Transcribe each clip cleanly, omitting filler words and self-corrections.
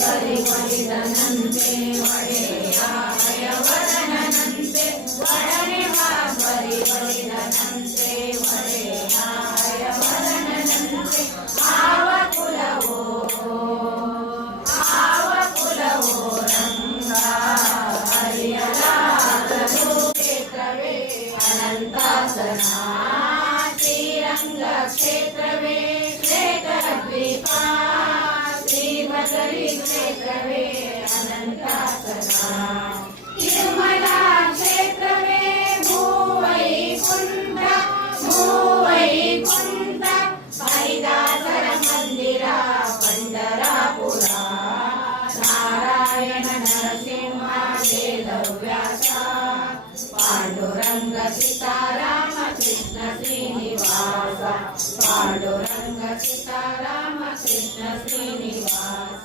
ಪರಿವರಿದನಂತೆ ಒಡೆಯಾಯವರನಂತೆ ಒಡನೆ ಬಾ ಪರಿವರಿದನಂತೆ ಒಡೆಯಾಯವರನಂತೆ ಆವ ಕುಲವೋ ರಂಗ ಹರಿಯಲಾಗದು ಕ್ಷೇತ್ರವೇ ಅನಂತಾಸನ ಶ್ರೀರಂಗ ಕ್ಷೇತ್ರವೇ ಶ್ವೇತದ್ವೀಪ ಶ್ರೀಮದರಿ ಕ್ಷೇತ್ರವೇ ಅನಂತಾಸನ ತಿರುಮಲ ಕ್ಷೇತ್ರವೇ ಭೂವೈಕುಂಠ ಹರಿದಾಸರ ಮಂದಿರ ಪಂಡರಾಪುರ ನಾರಾಯಣ ನರಸಿಂಹ ವೇದವ್ಯಾಸ ಪಾಂಡುರಂಗ ಸೀತಾರಾಮ ಕೃಷ್ಣ ಶ್ರೀನಿವಾಸ ಪಾಂಡುರಂಗ ಸೀತಾರಾಮ ಕೃಷ್ಣ ಶ್ರೀನಿವಾಸ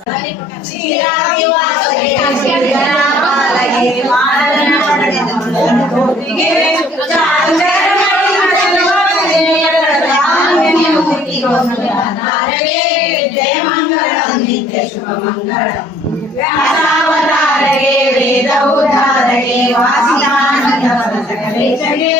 ಜಯ ಮಂಗಳಂ ನಿತ್ಯ ಶುಭ ಮಂಗಳಂ ವ್ಯಾಸಾವತಾರಗೆ ವೇದ ಉದ್ಧಾರಗೆ ವಾಸಿನಾನಂದ ಸಕಲೇಶಗೆ